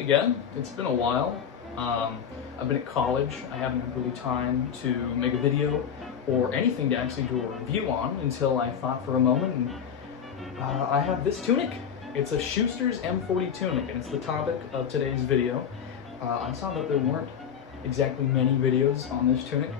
Again, it's been a while. I've been at college. I haven't had really time to make a video or anything to actually do a review on until I thought for a moment, and I have this tunic. It's a Schusters M40 tunic, and it's the topic of today's video. I saw that there weren't exactly many videos on this tunic,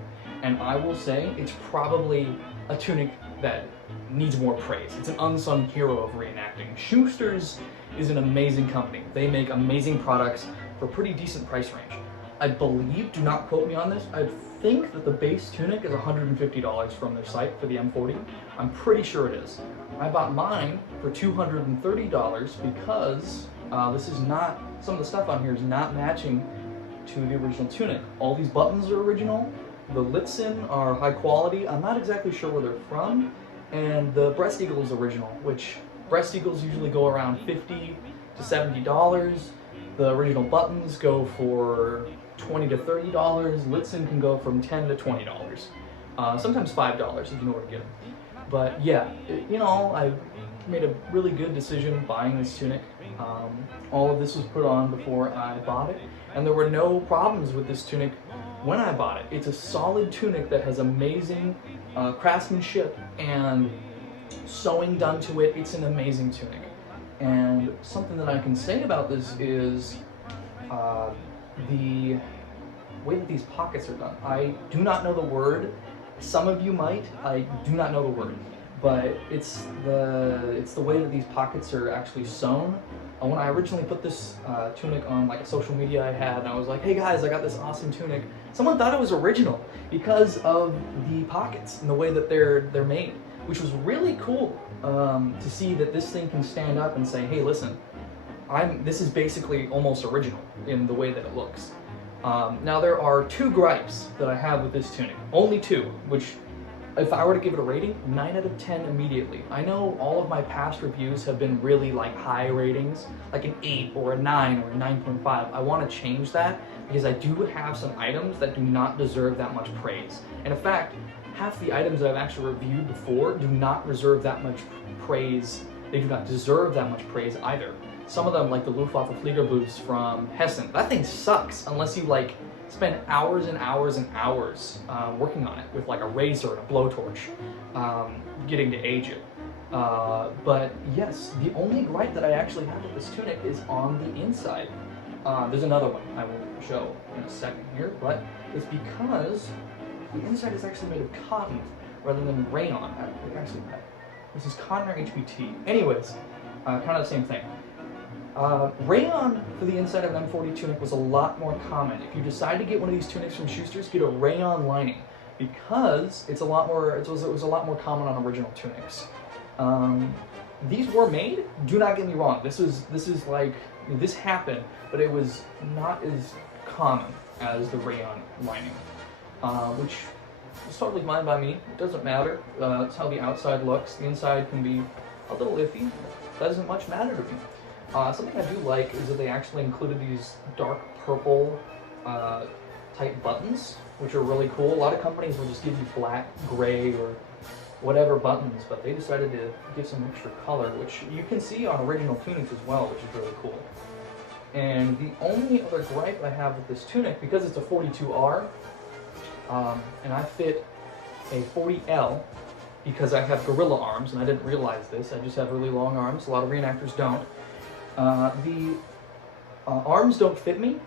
and I will say it's probably a tunic that needs more praise. It's an unsung hero of reenacting. Schusters is an amazing company. They make amazing products for a pretty decent price range. I believe, do not quote me on this, I think that the base tunic is $150 from their site for the M40. I'm pretty sure it is. I bought mine for $230 because this is not, some of the stuff on here is not matching to the original tunic. All these buttons are original, the Litzen are high quality, I'm not exactly sure where they're from, and the breast eagle is original, which breast eagles usually go around $50 to $70. The original buttons go for $20 to $30. Litzen can go from $10 to $20. Sometimes $5 if you know where to get them. But yeah, I made a really good decision buying this tunic. All of this was put on before I bought it, and there were no problems with this tunic when I bought it. It's a solid tunic that has amazing craftsmanship and sewing done to it. It's an amazing tunic. And something that I can say about this is the way that these pockets are done. I do not know the word. Some of you might. I do not know the word, but it's the way that these pockets are actually sewn. When I originally put this tunic on like a social media I had, and I was like, "Hey guys, I got this awesome tunic." Someone thought it was original because of the pockets and the way that they're made, which was really cool to see that this thing can stand up and say, "Hey, listen, this is basically almost original in the way that it looks." Now there are two gripes that I have with this tunic, only two, which if I were to give it a rating, 9 out of 10 immediately. I know all of my past reviews have been really like high ratings, like an 8 or a 9 or a 9.5. I want to change that because I do have some items that do not deserve that much praise. And in fact, half the items that I've actually reviewed before do not deserve that much praise. They do not deserve that much praise either. Some of them, like the Luftwaffe Flieger boots from Hessen, that thing sucks unless you like spend hours and hours and hours working on it with like a razor and a blowtorch, getting to age it. But yes, the only gripe that I actually have with this tunic is on the inside. There's another one I will show in a second here, but it's because the inside is actually made of cotton rather than rayon. Actually, this is cotton or HBT. Anyways, kind of the same thing. Rayon for the inside of an M40 tunic was a lot more common. If you decide to get one of these tunics from Schusters, get a rayon lining because it's a lot more. It was a lot more common on original tunics. These were made. Do not get me wrong. This is like this happened, but it was not as common as the rayon lining, which is totally fine by me. It doesn't matter. It's how the outside looks. The inside can be a little iffy. That doesn't much matter to me. Something I do like is that they actually included these dark purple type buttons, which are really cool. A lot of companies will just give you black, gray, or whatever buttons, but they decided to give some extra color, which you can see on original tunics as well, which is really cool. And the only other gripe I have with this tunic, because it's a 42R, and I fit a 40L, because I have gorilla arms, and I didn't realize this, I just have really long arms, a lot of reenactors don't. The arms don't fit me,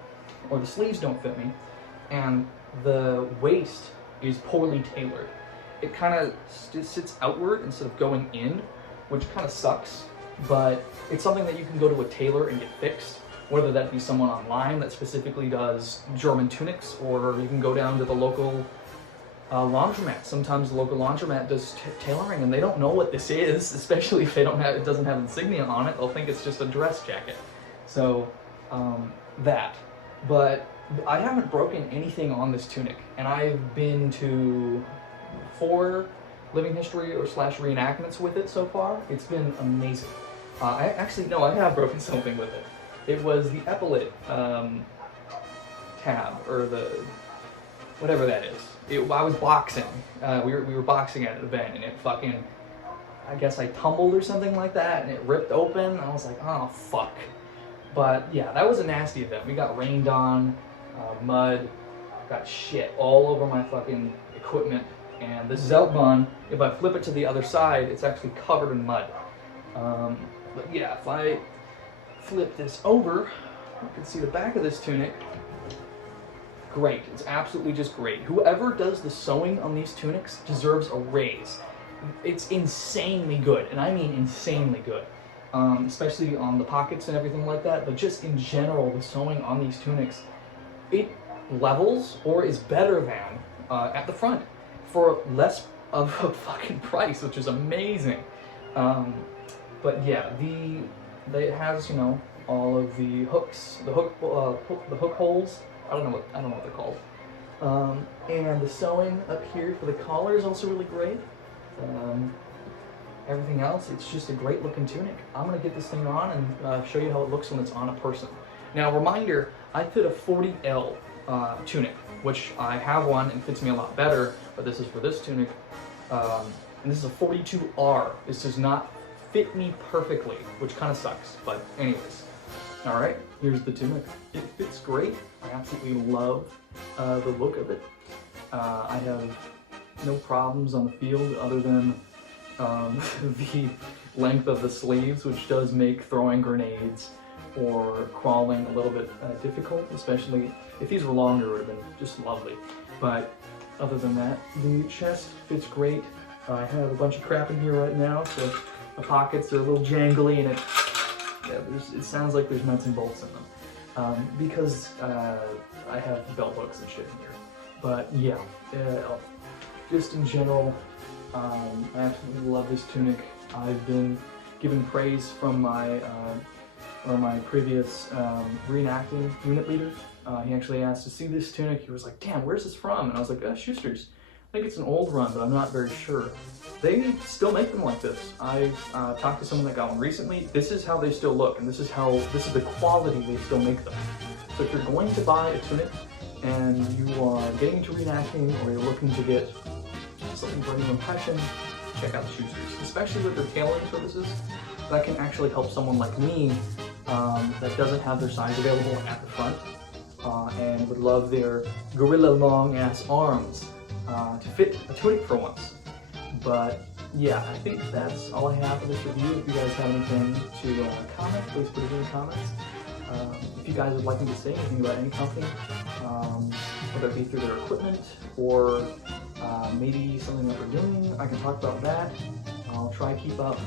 or the sleeves don't fit me, and the waist is poorly tailored. It kind of sits outward instead of going in, which kind of sucks, but it's something that you can go to a tailor and get fixed, whether that be someone online that specifically does German tunics, or you can go down to the local laundromat. Sometimes the local laundromat does tailoring and they don't know what this is, especially if it doesn't have insignia on it. They'll think it's just a dress jacket. So that. But I haven't broken anything on this tunic, and I've been to 4 living history or / reenactments with it so far. It's been amazing. I have broken something with it. It was the epaulette tab, or the whatever that is. I was boxing. We were boxing at an event, and it fucking, I guess I tumbled or something like that, and it ripped open. I was like, oh fuck. But yeah, that was a nasty event. We got rained on, mud, got shit all over my fucking equipment. And this Zeltbahn, if I flip it to the other side, it's actually covered in mud. But yeah, if I flip this over, you can see the back of this Tunic. Great, it's absolutely just great. Whoever does the sewing on these Tunics deserves a raise. It's insanely good, and I mean insanely good. Especially on the pockets and everything like that, but just in general, the sewing on these Tunics, it levels or is better than at the front for less of a fucking price, which is amazing. But yeah, it has, you know, all of the hooks, the hook holes. I don't know what they're called. And the sewing up here for the collar is also really great. Everything else, it's just a great looking tunic. I'm gonna get this thing on and show you how it looks when it's on a person. Now, reminder, I fit a 40L tunic, which I have one and fits me a lot better, but this is for this tunic. And this is a 42R. This does not fit me perfectly, which kind of sucks, but anyways. All right, here's the tunic. It fits great. I absolutely love the look of it. I have no problems on the field other than the length of the sleeves, which does make throwing grenades or crawling a little bit difficult, especially if these were longer, it would have been just lovely. But other than that, the chest fits great. I have a bunch of crap in here right now, so the pockets are a little jangly, and it sounds like there's nuts and bolts in them because I have belt hooks and shit in here. But yeah, just in general, I absolutely love this tunic. I've been given praise from my previous reenacting unit leader. He actually asked to see this tunic. He was like, "Damn, where's this from?" And I was like, "Schusters. I think it's an old run, but I'm not very sure." They still make them like this. I've talked to someone that got one recently. This is how they still look, and this is the quality they still make them. So if you're going to buy a tunic and you are getting into reenacting, or you're looking to get something for a new impression, check out the Schusters, especially with their tailoring services. That can actually help someone like me that doesn't have their size available at the front and would love their gorilla long ass arms to fit a tunic for once. But yeah, I think that's all I have for this review. If you guys have anything to comment, please put it in the comments. If you guys would like me to say anything about any company, whether it be through their equipment or maybe something that we're doing, I can talk about that. I'll try to keep up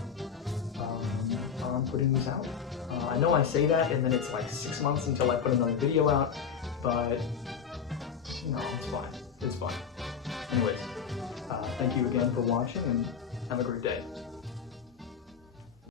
on putting these out. I know I say that and then it's like 6 months until I put another video out, but no, it's fine. It's fine. Anyways, thank you again for watching and have a great day.